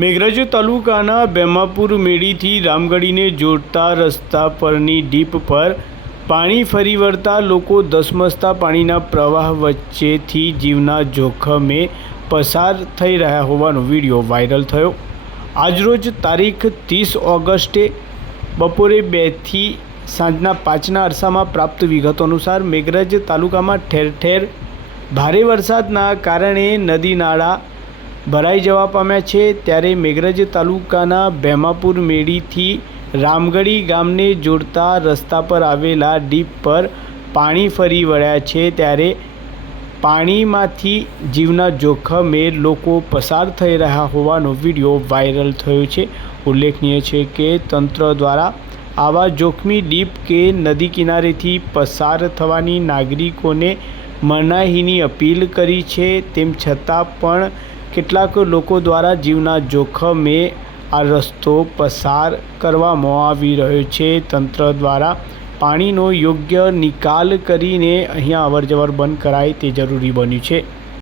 મેઘરજ તાલુકાના બેમાપુર મેડીથી રામગઢીને જોડતા રસ્તા પરની ડીપ પર પાણી ફરી વળતા લોકો ધસમસતા પાણીના પ્રવાહ વચ્ચેથી જીવના જોખમે પસાર થઈ રહ્યા હોવાનો વીડિયો વાયરલ થયો. આજરોજ તારીખ ત્રીસ ઓગસ્ટે બપોરે બેથી સાંજના પાંચના અરસામાં પ્રાપ્ત વિગતો અનુસાર મેઘરજ તાલુકામાં ઠેર ઠેર ભારે વરસાદના કારણે નદી નાળા ભરાઈ જવા પામ્યા છે ત્યારે મેઘરજ તાલુકાના ભેમાપુર મેડીથી રામગઢી ગામને જોડતા રસ્તા પર આવેલા ડીપ પર પાણી ફરી વળ્યા છે ત્યારે પાણીમાંથી જીવના જોખમે લોકો પસાર થઈ રહ્યા હોવાનો વીડિયો વાયરલ થયો છે. ઉલ્લેખનીય છે કે તંત્ર દ્વારા આવા જોખમી ડીપ કે નદી કિનારેથી પસાર થવાની નાગરિકોને મનાહીની અપીલ કરી છે, તેમ છતાં પણ કેટલાક લોકો દ્વારા જીવના જોખમે આ રસ્તો પસાર કરવામાં આવી રહ્યો છે. તંત્ર દ્વારા પાણીનો યોગ્ય નિકાલ કરીને અહીંયા અવરજવર બંધ કરાય તે જરૂરી બન્યું છે.